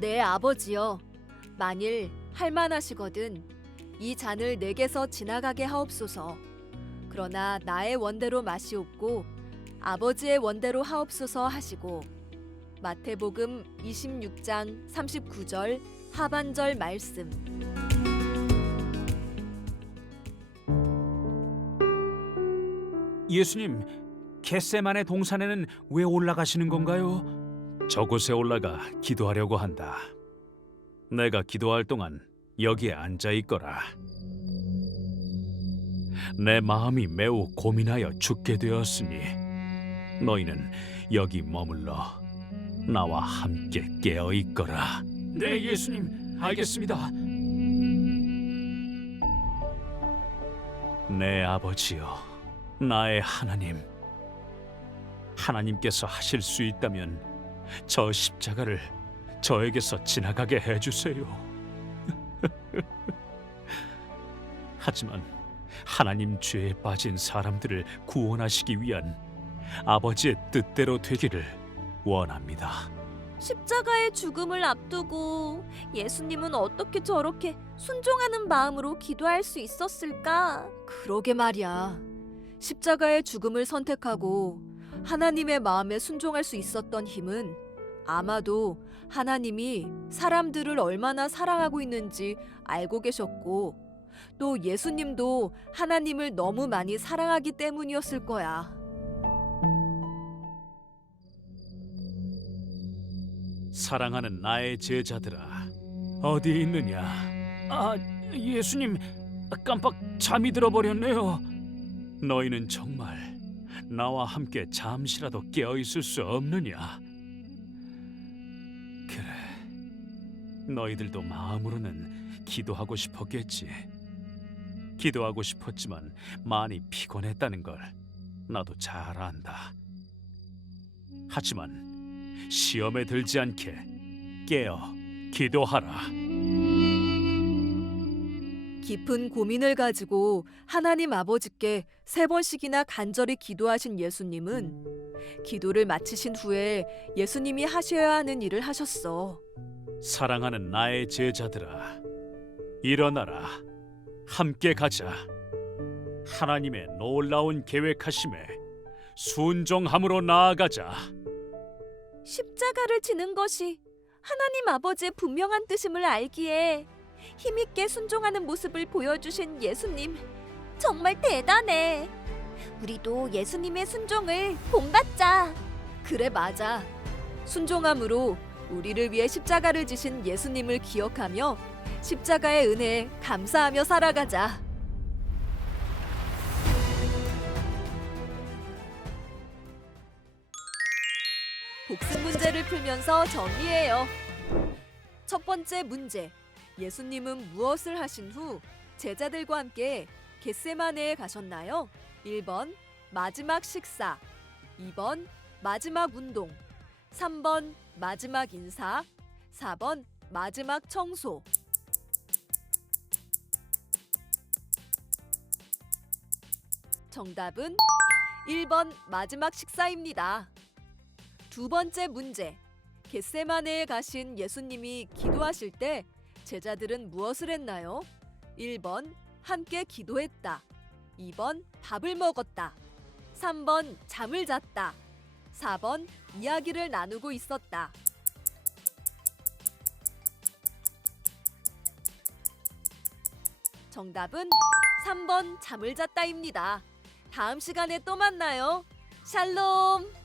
내 아버지여, 만일 할만하시거든 이 잔을 내게서 지나가게 하옵소서. 그러나 나의 원대로 마시옵고 아버지의 원대로 하옵소서 하시고 마태복음 26장 39절 하반절 말씀. 예수님, 겟세만의 동산에는 왜 올라가시는 건가요? 저곳에 올라가 기도하려고 한다. 내가 기도할 동안 여기에 앉아 있거라. 내 마음이 매우 고민하여 죽게 되었으니 너희는 여기 머물러 나와 함께 깨어 있거라. 네, 예수님, 알겠습니다. 내 아버지여, 나의 하나님. 하나님께서 하실 수 있다면 저 십자가를 저에게서 지나가게 해주세요. 하지만 하나님 죄에 빠진 사람들을 구원하시기 위한 아버지의 뜻대로 되기를 원합니다. 십자가의 죽음을 앞두고 예수님은 어떻게 저렇게 순종하는 마음으로 기도할 수 있었을까? 그러게 말이야. 십자가의 죽음을 선택하고 하나님의 마음에 순종할 수 있었던 힘은 아마도 하나님이 사람들을 얼마나 사랑하고 있는지 알고 계셨고 또 예수님도 하나님을 너무 많이 사랑하기 때문이었을 거야. 사랑하는 나의 제자들아, 어디 있느냐? 아, 예수님, 깜빡 잠이 들어버렸네요. 너희는 정말 나와 함께 잠시라도 깨어 있을 수 없느냐? 그래, 너희들도 마음으로는 기도하고 싶었겠지. 기도하고 싶었지만 많이 피곤했다는 걸 나도 잘 안다. 하지만 시험에 들지 않게 깨어 기도하라. 깊은 고민을 가지고 하나님 아버지께 세 번씩이나 간절히 기도하신 예수님은 기도를 마치신 후에 예수님이 하셔야 하는 일을 하셨어. 사랑하는 나의 제자들아, 일어나라, 함께 가자. 하나님의 놀라운 계획하심에 순종함으로 나아가자. 십자가를 지는 것이 하나님 아버지의 분명한 뜻임을 알기에 힘있게 순종하는 모습을 보여주신 예수님 정말 대단해. 우리도 예수님의 순종을 본받자. 그래 맞아. 순종함으로 우리를 위해 십자가를 지신 예수님을 기억하며 십자가의 은혜에 감사하며 살아가자. 복습 문제를 풀면서 정리해요. 첫 번째 문제. 예수님은 무엇을 하신 후 제자들과 함께 겟세마네에 가셨나요? 1번 마지막 식사 2번 마지막 운동 3번 마지막 인사 4번 마지막 청소 정답은 1번 마지막 식사입니다. 두 번째 문제. 겟세마네에 가신 예수님이 기도하실 때 제자들은 무엇을 했나요? 1번 함께 기도했다. 2번 밥을 먹었다. 3번 잠을 잤다. 4번 이야기를 나누고 있었다. 정답은 3번 잠을 잤다입니다. 다음 시간에 또 만나요. 샬롬!